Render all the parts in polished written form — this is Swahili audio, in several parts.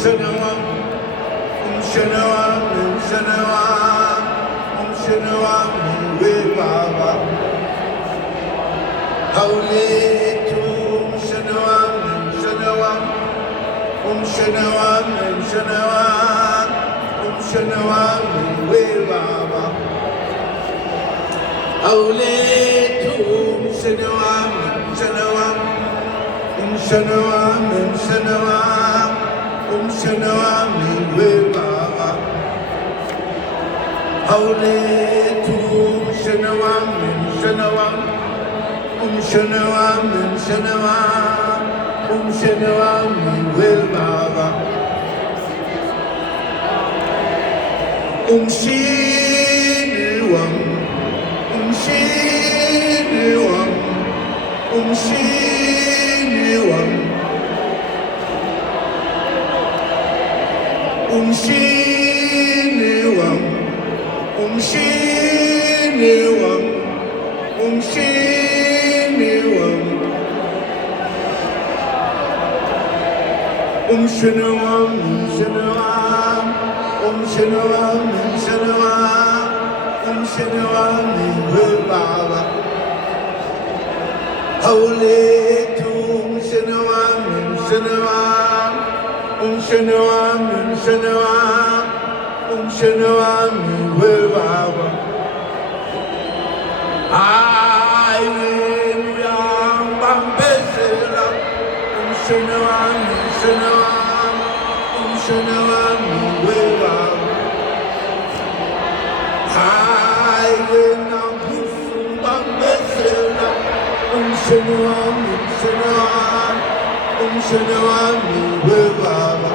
Shanawam, Shanawam, Shanawam, Shanawam, with Baba. Holy to Shanawam, Shanawam, Shanawam, Shanawam, Shanawam, with Baba. Holy to Shanawam, Shanawam, Shanawam, Shanawam, Shanawam, with Baba. Holy to Shanawam, Shanawam, Shanawam, Shanawam, Shanawam, with Baba. Shinuam, Shinuam, Shinuam, Shinuam, Shinuam, Shinuam, Shanawam, Shanawam, Shanawam, Shanawam, Shanawam, with Baba. Holy to Shanawam, Shanawam, Shanawam, Shanawam, Shanawam, with Baba. Hallelujah, Bambesela, Shanawam, Shanawam, Shanawam, with Baba. Hallelujah, Bambesela, Shanawam, Shanawam, Shanawam, with Baba.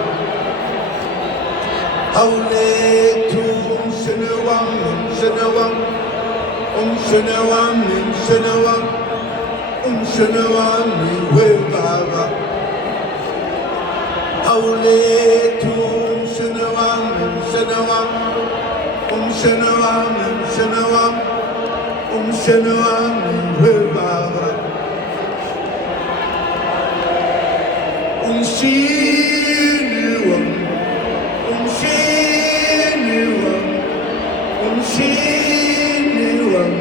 Holy to Shanawam, Shanawam, Shanawam, Shanawam, Shanawam, with Baba. Holy to Shanawam, Shanawam, Shanawam, Shanawam, Shanawam, with Baba. Shinuam, Shinuam, Shinuam, Shinuam,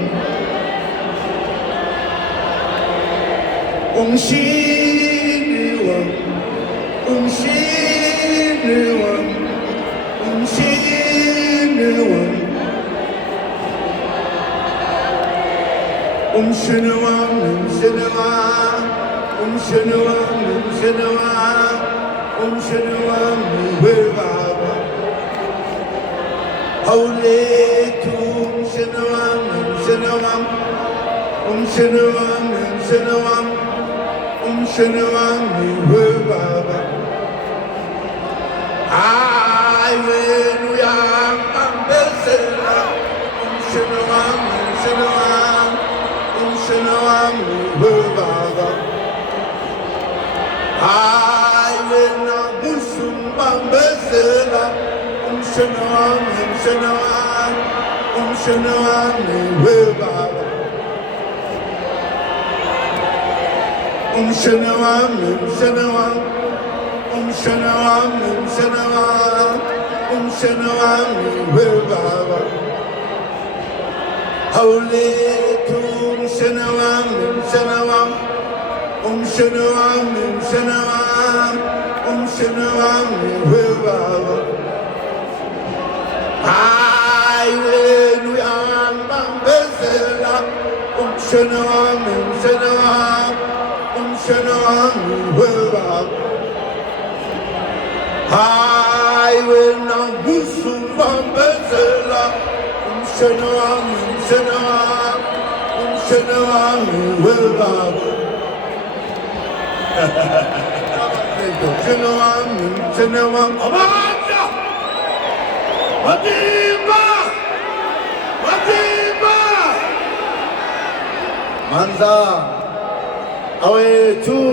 Shinuam, Shinuam, Shanawam, Shanawam, Shanawam, Shanawam, Shanawam, with Baba. Holy to Shanawam, Shanawam, Shanawam, Shanawam, Shanawam, with Baba. Hallelujah, Bambesela, Shanawam, Shanawam, Shanawam, with Baba. Hallelujah, Musum Bambesela, Shanawam, Shanawam, Shanawam, with Baba. Shanawam, Shanawam, Shanawam, Shanawam, Shanawam, with Baba. Holy to Shanawam, Shanawam, Shanawam, Shanawam, Shanawam, with Baba. Hallelujah, Bambesela, Shanawam, Shanawam, Shanawam, with Baba. Hallelujah, Musum Bambesela, Shanawam, Shanawam, Shanawam, with Baba. Shanawam, Shanawam, Abanja, Fatima, Fatima, Manza, away too.